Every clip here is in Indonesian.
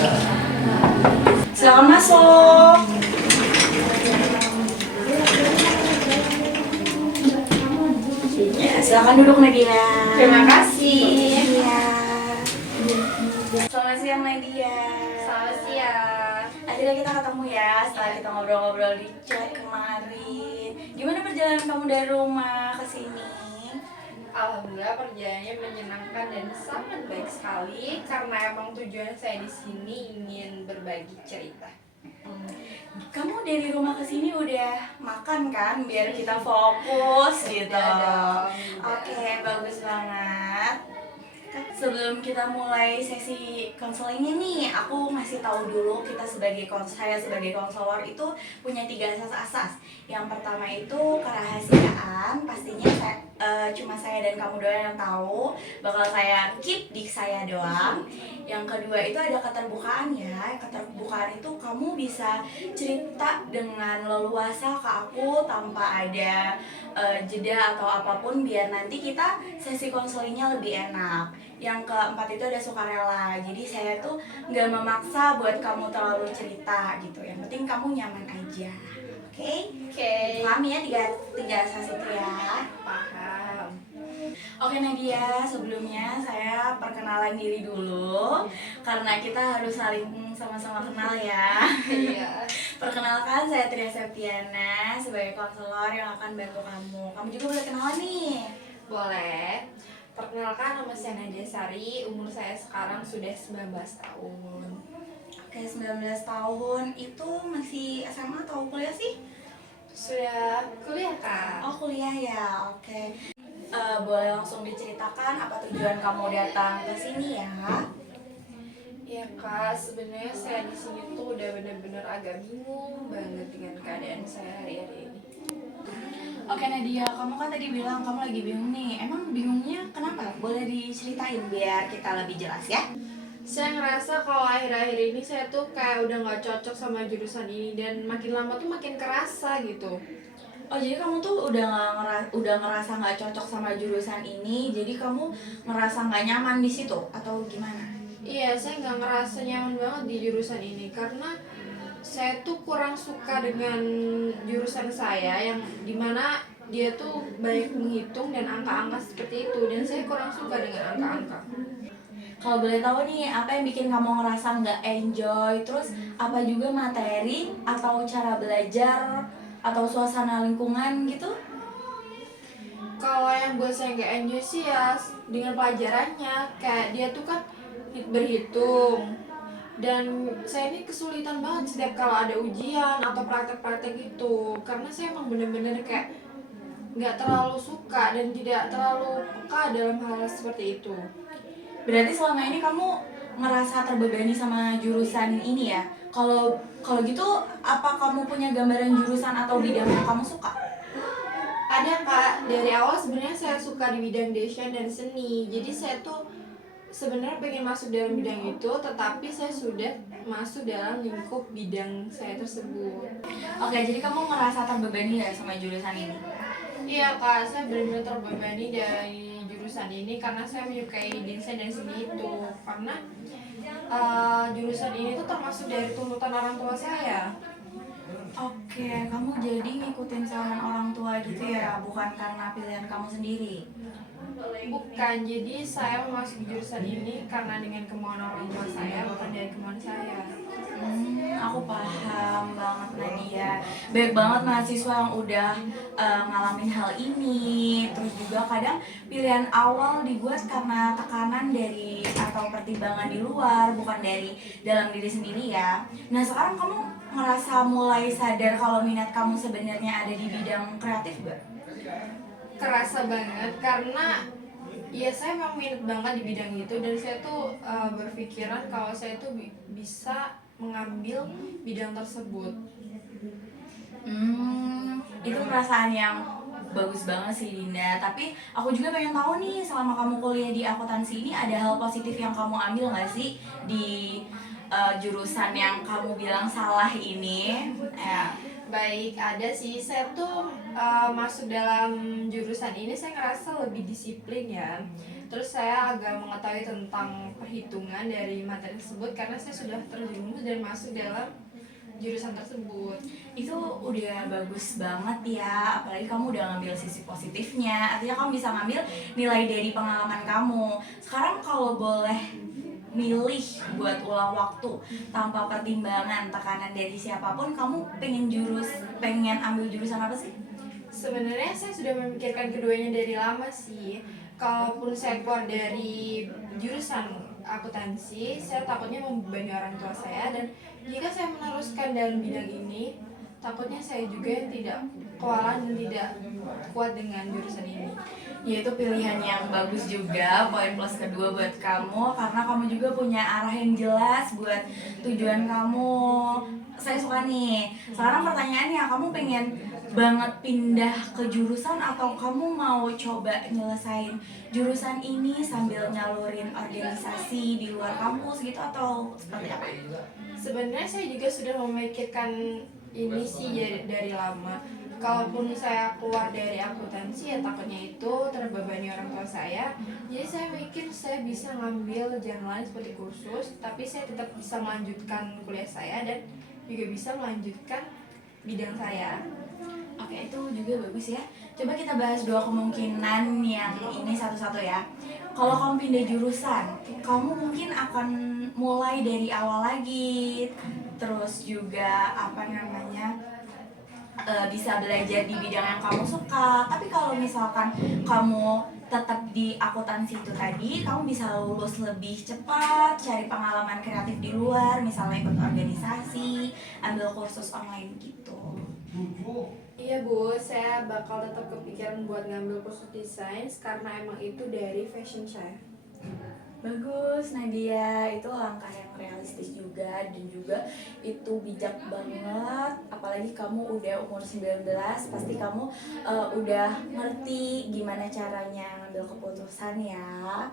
Silakan masuk. Ya, silakan duduk Nadia. Terima kasih. Iya. Selamat siang Nadia. Selamat siang. Akhirnya kita ketemu ya setelah kita ngobrol-ngobrol di chat kemarin. Gimana perjalanan kamu dari rumah ke sini? Alhamdulillah perjalanannya menyenangkan dan sangat baik sekali karena emang tujuan saya di sini ingin berbagi cerita. Kamu dari rumah ke sini udah makan kan biar kita fokus gitu. Udah dong, udah. Oke, bagus banget. Sebelum kita mulai sesi konseling ini, aku ngasih tahu dulu saya sebagai konselor itu punya 3 asas. Yang pertama itu kerahasiaan, pastinya cuma saya dan kamu doang yang tahu, bakal saya keep di saya doang. Yang kedua itu ada keterbukaan ya. Keterbukaan itu kamu bisa cerita dengan leluasa ke aku tanpa ada jeda atau apapun biar nanti kita sesi konselingnya lebih enak. Yang keempat itu ada sukarela. Jadi saya tuh nggak memaksa buat kamu terlalu cerita gitu. Yang penting kamu nyaman aja. Oke? Oke. Paham ya tiga asas itu ya? Paham. Oke Nadia, sebelumnya saya perkenalan diri dulu karena kita harus saling sama-sama kenal ya. Iya. Perkenalkan, saya Tria Septiana sebagai konselor yang akan bantu kamu. Kamu juga boleh kenalan nih. Boleh. Perkenalkan, nama saya Nadia Sari, umur saya sekarang sudah 19 tahun. Oke, 19 tahun itu masih SMA atau kuliah sih? Sudah kuliah, Kak? Oh, kuliah ya, oke. Boleh langsung diceritakan apa tujuan kamu datang ke sini ya? Iya, Kak, sebenarnya saya di sini tuh udah bener-bener agak bingung banget dengan keadaan saya hari-hari ini. Oke Nadia, kamu kan tadi bilang kamu lagi bingung nih. Emang bingungnya kenapa? Boleh diceritain biar kita lebih jelas ya? Saya ngerasa kalau akhir-akhir ini saya tuh kayak udah nggak cocok sama jurusan ini dan makin lama tuh makin kerasa gitu. Oh, jadi kamu tuh udah ngerasa nggak cocok sama jurusan ini, jadi kamu ngerasa nggak nyaman di situ atau gimana? Iya, saya nggak ngerasa nyaman banget di jurusan ini karena saya tuh kurang suka dengan jurusan saya yang dimana dia tuh banyak menghitung dan angka-angka seperti itu dan saya kurang suka dengan angka-angka. Kalau boleh tahu nih, apa yang bikin kamu ngerasa nggak enjoy? Terus apa juga materi atau cara belajar atau suasana lingkungan gitu? Kalau yang buat saya nggak enjoy sih ya dengan pelajarannya, kayak dia tuh kan berhitung dan saya ini kesulitan banget setiap kalau ada ujian atau praktek-praktek gitu karena saya emang bener-bener kayak nggak terlalu suka dan tidak terlalu peka dalam hal seperti itu. Berarti selama ini kamu ngerasa terbebani sama jurusan ini ya? Kalau gitu, apa kamu punya gambaran jurusan atau bidang yang kamu suka? Ada, Kak, dari awal sebenarnya saya suka di bidang desain dan seni, jadi saya tuh sebenarnya pengen masuk dalam bidang itu, tetapi saya sudah masuk dalam lingkup bidang saya tersebut. Oke, jadi kamu ngerasa terbebani ya sama jurusan ini? Iya, Kak, saya benar-benar terbebani dari jurusan ini karena saya menyukai desain dan seni itu. Karena jurusan ini tuh termasuk dari tuntutan orang tua saya. Oke, kamu jadi ngikutin saran orang tua gitu ya, bukan karena pilihan kamu sendiri? Bukan, jadi saya masuk jurusan ini karena dengan kemauan orang tua saya, bukan dari kemauan saya. Aku paham banget Nadia. Banyak banget mahasiswa yang udah ngalamin hal ini. Terus juga kadang pilihan awal dibuat karena tekanan dari atau pertimbangan di luar, bukan dari dalam diri sendiri ya. Nah, sekarang kamu ngerasa mulai sadar kalau minat kamu sebenarnya ada di bidang kreatif gak? Kerasa banget karena ya saya memang minat banget di bidang itu dan saya tuh berpikiran kalau saya tuh bisa mengambil bidang tersebut. Itu perasaan yang bagus banget sih Dinda. Tapi aku juga pengen tahu nih, selama kamu kuliah di akuntansi ini ada hal positif yang kamu ambil nggak sih di jurusan yang kamu bilang salah ini? Baik, ada sih. Saya tuh masuk dalam jurusan ini saya ngerasa lebih disiplin ya. Terus saya agak mengetahui tentang perhitungan dari materi tersebut karena saya sudah terjerumus dan masuk dalam jurusan tersebut. Itu udah bagus banget ya, apalagi kamu udah ngambil sisi positifnya, artinya kamu bisa ngambil nilai dari pengalaman kamu. Sekarang kalau boleh milih buat ulang waktu tanpa pertimbangan tekanan dari siapapun, kamu pengen ambil jurusan apa sih? Sebenarnya saya sudah memikirkan keduanya dari lama sih. Kalaupun saya keluar dari jurusan akuntansi, saya takutnya membebani orang tua saya, dan jika saya meneruskan dalam bidang ini, takutnya saya juga yang tidak kewalahan dan tidak kuat dengan jurusan ini. Ya itu pilihan yang bagus juga, poin plus kedua buat kamu karena kamu juga punya arah yang jelas buat tujuan kamu. Saya suka nih. Sekarang pertanyaannya, kamu pengen banget pindah ke jurusan atau kamu mau coba nyelesain jurusan ini sambil nyalurin organisasi di luar kampus gitu atau seperti apa? Sebenarnya saya juga sudah memikirkan ini sih dari lama. Kalaupun saya keluar dari akuntansi, ya takutnya itu terbebani orang tua saya. Jadi saya mikir saya bisa ngambil jalan lain seperti kursus, tapi saya tetap bisa melanjutkan kuliah saya dan juga bisa melanjutkan bidang saya. Oke, itu juga bagus ya. Coba kita bahas dua kemungkinan yang ini satu-satu ya. Kalau kamu pindah jurusan, kamu mungkin akan mulai dari awal lagi. Terus juga bisa belajar di bidang yang kamu suka. Tapi kalau misalkan kamu tetap di akuntansi itu tadi, kamu bisa lulus lebih cepat, cari pengalaman kreatif di luar, misalnya ikut organisasi, ambil kursus online gitu. Iya Bu, saya bakal tetap kepikiran buat ngambil kursus desain karena emang itu dari fashion saya. Bagus Nadia, itu langkah yang realistis juga dan juga itu bijak banget. Apalagi kamu udah umur 19, pasti kamu udah ngerti gimana caranya ngambil keputusan ya.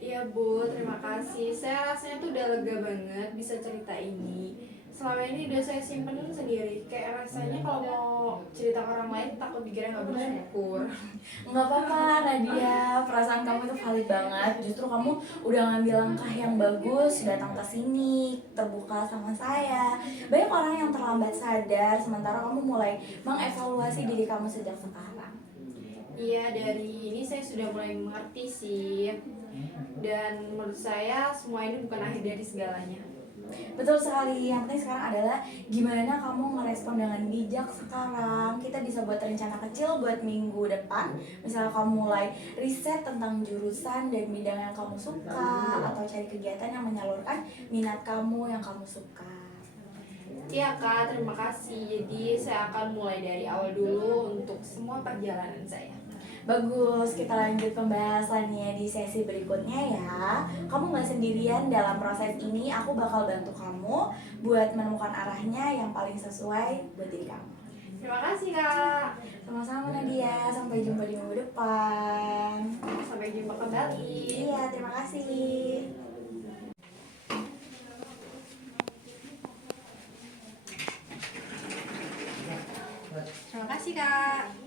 Iya Bu, terima kasih. Saya rasanya tuh udah lega banget bisa cerita ini. Selama ini udah saya simpen sendiri. Kayak rasanya kalau mau cerita ke orang lain takut dikira nggak bersyukur. Nggak apa-apa Nadia, perasaan kamu itu valid banget. Justru kamu udah ngambil langkah yang bagus, datang ke sini, terbuka sama saya. Banyak orang yang terlambat sadar, sementara kamu mulai mengevaluasi diri kamu sejak sekarang. Iya, dari ini saya sudah mulai mengerti sih. Dan menurut saya semua ini bukan akhir dari segalanya. Betul sekali, yang penting sekarang adalah gimana kamu ngerespon dengan bijak sekarang. Kita bisa buat rencana kecil buat minggu depan. Misalnya kamu mulai riset tentang jurusan dan bidang yang kamu suka, atau cari kegiatan yang menyalurkan minat kamu yang kamu suka. Iya Kak, terima kasih. Jadi saya akan mulai dari awal dulu untuk semua perjalanan saya. Bagus, kita lanjut pembahasannya di sesi berikutnya ya. Kamu gak sendirian dalam proses ini, aku bakal bantu kamu buat menemukan arahnya yang paling sesuai buat diri kamu. Terima kasih Kak. Sama-sama Nadia, sampai jumpa di minggu depan. Sampai jumpa kembali. Iya, terima kasih. Terima kasih Kak.